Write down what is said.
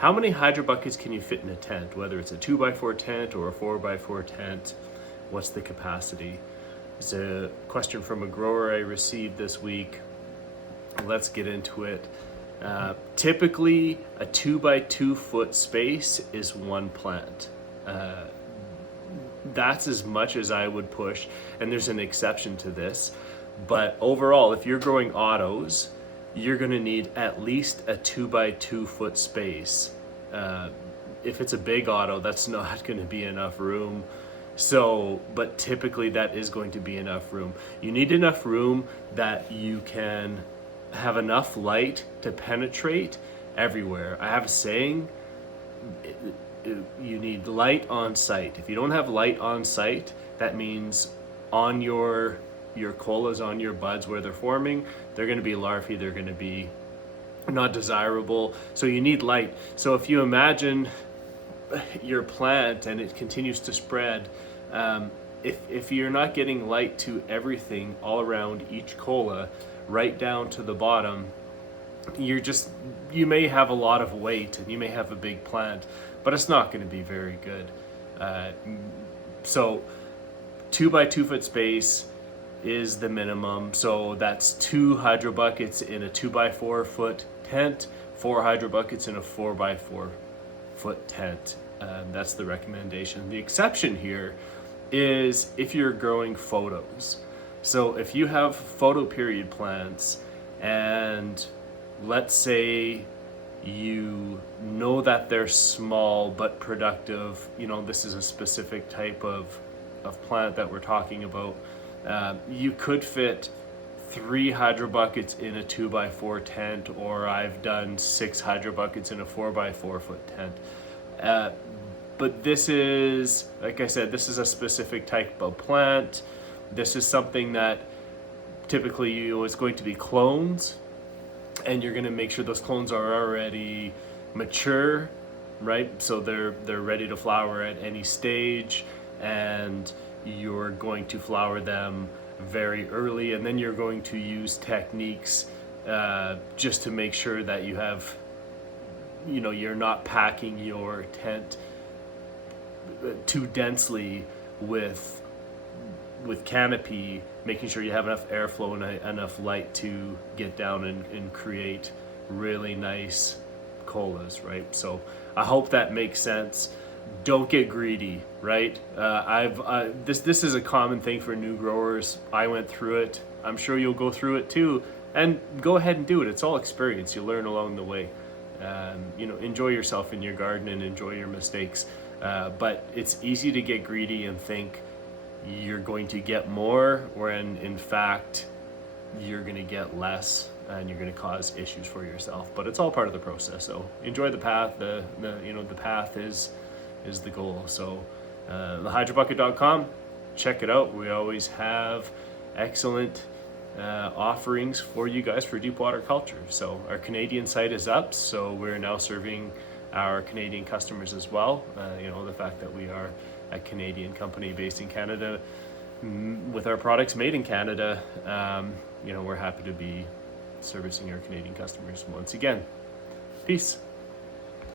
how many hydro buckets can you fit in a tent? Whether it's a 2x4 tent or a 4x4 tent, what's the capacity? It's a question from a grower I received this week. Let's get into it. Typically, a 2x2 foot space is one plant. That's as much as I would push, and there's an exception to this. But overall, if you're growing autos, you're going to need at least a 2x2 foot space. If it's a big auto, that's not going to be enough room. So, but typically that is going to be enough room. You need enough room that you can have enough light to penetrate everywhere. I have a saying, you need light on site. If you don't have light on site, that means on your colas, on your buds where they're forming, they're going to be larvae, they're going to be not desirable. So you need light. So if you imagine your plant and it continues to spread, if you're not getting light to everything all around each cola, right down to the bottom, you may have a lot of weight and you may have a big plant, but it's not going to be very good. So 2x2 foot space is the minimum. So that's 2 hydro buckets in a 2x4 foot tent, 4 hydro buckets in a 4x4 foot tent. That's the recommendation. The exception here is if you're growing photos. So if you have photo period plants, and let's say you know that they're small but productive, this is a specific type of plant that we're talking about, you could fit 3 hydro buckets in a 2x4 tent, or I've done 6 hydro buckets in a 4x4 foot tent. But this is, like I said, this is a specific type of plant. This is something that typically is going to be clones, and you're going to make sure those clones are already mature, right? So they're ready to flower at any stage, and you're going to flower them very early, and then you're going to use techniques just to make sure that you have, you're not packing your tent too densely with canopy, making sure you have enough airflow and enough light to get down and create really nice colas, right? So I hope that makes sense. Don't get greedy, right? This is a common thing for new growers. I went through it. I'm sure you'll go through it too. And go ahead and do it. It's all experience. You learn along the way. Enjoy yourself in your garden and enjoy your mistakes. But it's easy to get greedy and think you're going to get more, when in fact you're going to get less, and you're going to cause issues for yourself. But it's all part of the process. So enjoy the path. The path is the goal. So thehydrobucket.com, check it out. We always have excellent offerings for you guys for deep water culture. So our Canadian site is up, so we're now serving our Canadian customers as well. The fact that we are a Canadian company based in Canada with our products made in Canada, we're happy to be servicing our Canadian customers once again. Peace.